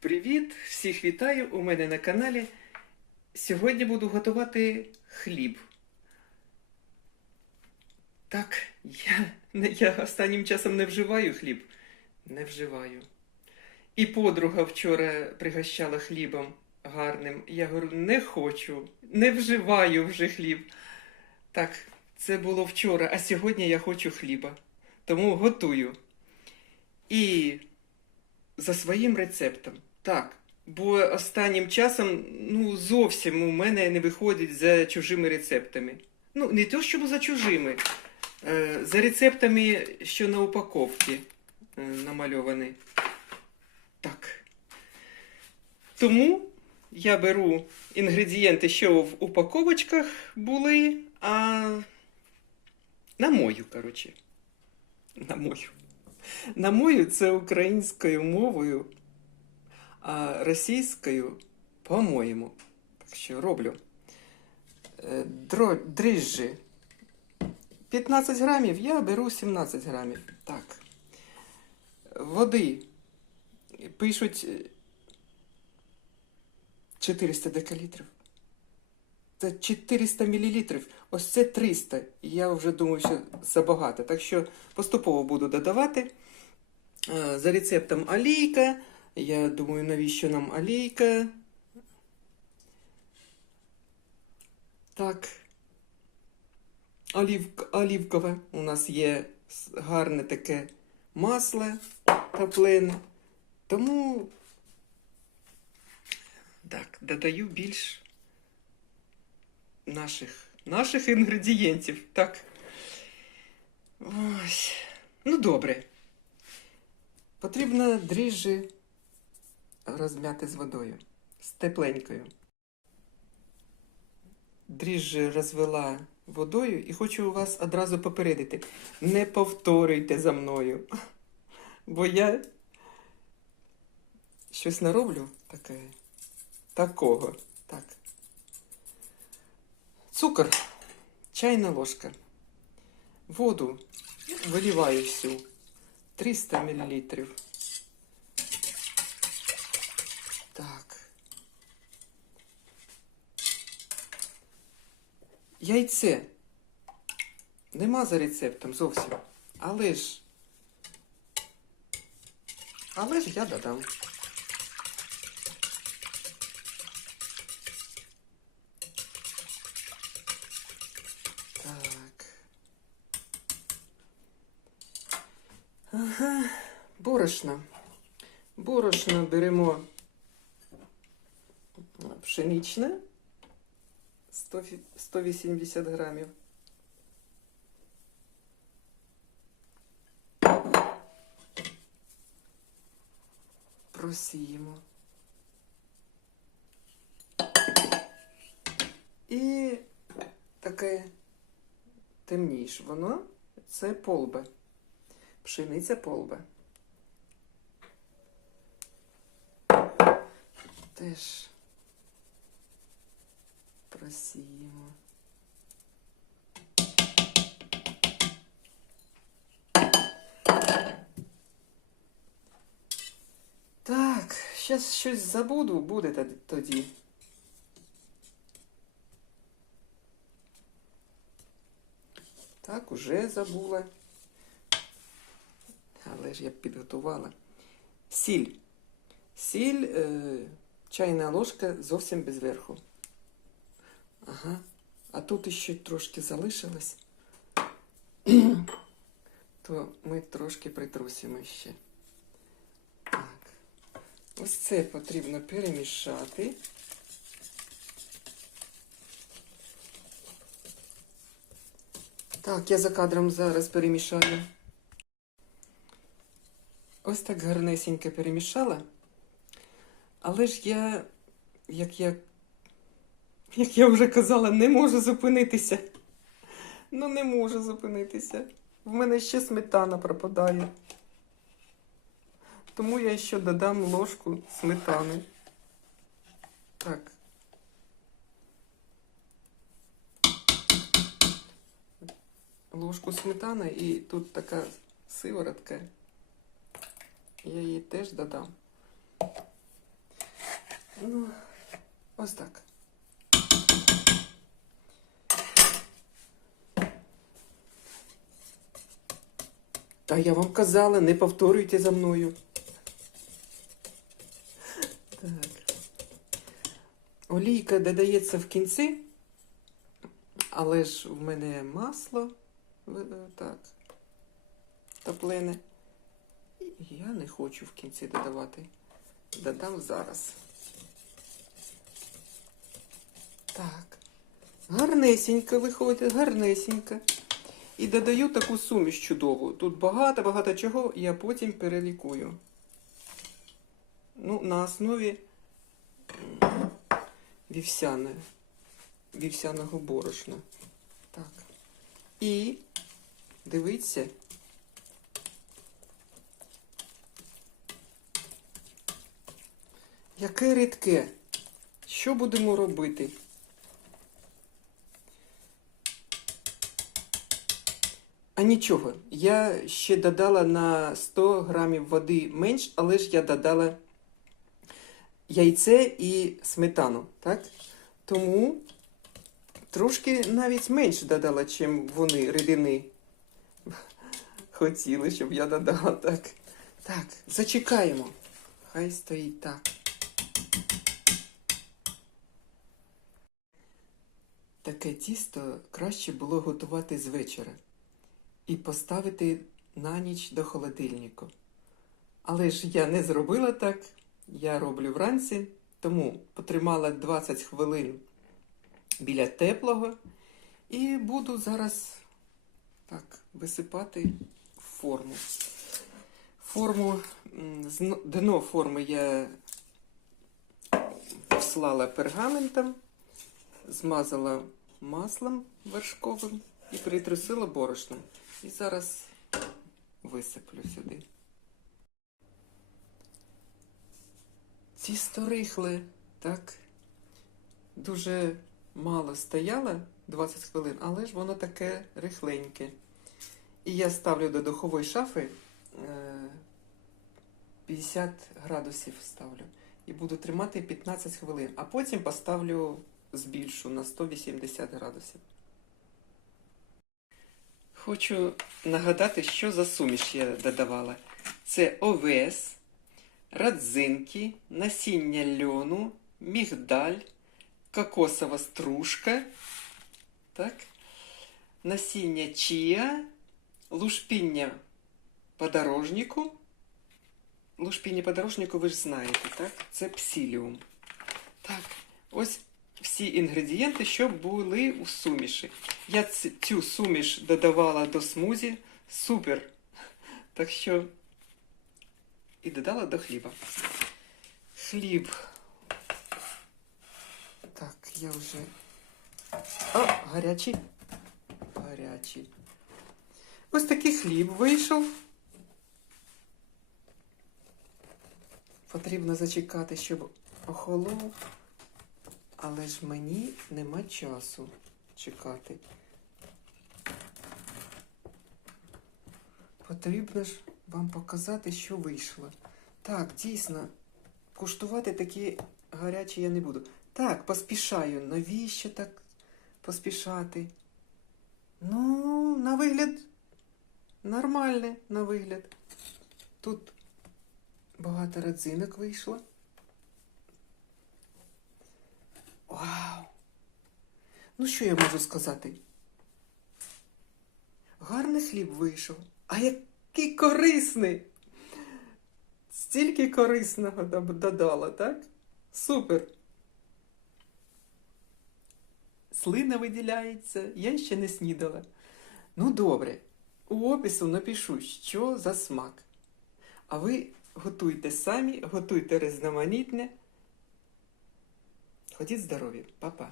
Привіт! Всіх вітаю у мене на каналі. Сьогодні буду готувати хліб. Так, я, я останнім часом не вживаю хліб. Не вживаю. І подруга вчора пригощала хлібом гарним. Я говорю, не хочу, не вживаю вже хліб. Так, це було вчора, а сьогодні я хочу хліба. Тому готую. І за своїм рецептом. Так. Бо останнім часом ну, зовсім у мене не виходить за чужими рецептами. Ну, не то, щоб за чужими, е, за рецептами, що на упаковці е, намальовані. Так. Тому я беру інгредієнти, що в упаковочках були, а на мою, коротше. На мою. На мою це українською мовою, а російською по-моєму. Так що роблю. Е, Дро, дріжджі. 15 грамів, я беру 17 грамів. Так. Води. Пишуть е, 400 декалітрів. Це 400 мілілітрів. Ось це 300. І я вже думаю, що забагато. Так що поступово буду додавати. Е, За рецептом олійка. Я думаю, навіщо нам олійка? Так. Олівк, олівкове. У нас є гарне таке масло топлене. Тому так, додаю більш наших, наших інгредієнтів. Так. Ось. Ну, добре. Потрібно дріжджі розм'яти з водою, з тепленькою. Дріжджі розвела водою і хочу вас одразу попередити. Не повторюйте за мною. Бо я щось нароблю таке. Такого. Так. Цукор. Чайна ложка. Воду виливаю всю. 300 мл. Так. Яйце. Нема за рецептом зовсім. Але ж. Але ж я додам. Так. Ага. Борошно. Борошно беремо пшеничне 100 фі- 180 грамів. Просіємо. І таке темніше воно це полбе. Пшениця полбе. Теж просіємо. Так, зараз щось забуду, буде тод- тоді. Так, уже забула. Але ж я підготувала. Сіль. Сіль, е, чайна ложка зовсім без верху. Ага. А тут ще трошки залишилось. То ми трошки притрусимо ще. Так. Ось це потрібно перемішати. Так, я за кадром зараз перемішаю. Ось так гарнесенько перемішала. Але ж я, як я, як я вже казала, не можу зупинитися. Ну, не можу зупинитися. В мене ще сметана пропадає. Тому я ще додам ложку сметани. Так. Ложку сметани і тут така сиворотка. Я її теж додам. Ну, Ось так. Та я вам казала, не повторюйте за мною. Так. Олійка додається в кінці, але ж в мене масло е, так, топлене. Я не хочу в кінці додавати. Додам зараз. Так. Гарнесенько виходить, гарнесенько. І додаю таку суміш чудову. Тут багато-багато чого я потім перелікую. Ну, на основі вівсяне, вівсяного борошна. Так. І дивіться. Яке рідке. Що будемо робити? А нічого, я ще додала на 100 грамів води менш, але ж я додала яйце і сметану, так? Тому трошки навіть менше додала, чим вони рідини. Хотіли, щоб я додала так. Так, зачекаємо. Хай стоїть так. Таке тісто краще було готувати з вечора і поставити на ніч до холодильнику. Але ж я не зробила так, я роблю вранці, тому потримала 20 хвилин біля теплого і буду зараз так висипати форму. Форму, дно форми я вслала пергаментом, змазала маслом вершковим і притрусила борошном. І зараз висиплю сюди. Тісто рихле, так? Дуже мало стояло 20 хвилин, але ж воно таке рихленьке. І я ставлю до духової шафи е, 50 градусів ставлю. І буду тримати 15 хвилин, а потім поставлю збільшу на 180 градусів. Хочу нагадати, що за суміш я додавала. Це овес, радзинки, насіння льону, мігдаль, кокосова стружка, так? насіння чія, лушпіння подорожнику. Лушпіння подорожнику ви ж знаєте, так? Це псіліум. Так, ось всі інгредієнти, що були у суміші. Я цю суміш додавала до смузі. Супер. Так що і додала до хліба. Хліб. Так, я вже. О, гарячий. Гарячий. Ось такий хліб вийшов. Потрібно зачекати, щоб охолов. Але ж мені нема часу чекати. Потрібно ж вам показати, що вийшло. Так, дійсно, куштувати такі гарячі я не буду. Так, поспішаю. Навіщо так поспішати? Ну, на вигляд нормальне, на вигляд. Тут багато родзинок вийшло. Вау! Ну, що я можу сказати? Гарний хліб вийшов. А який корисний! Стільки корисного додала, так? Супер! Слина виділяється, я ще не снідала. Ну, добре, у опису напишу, що за смак. А ви готуйте самі, готуйте різноманітне. Ходіть здорові, Па-па.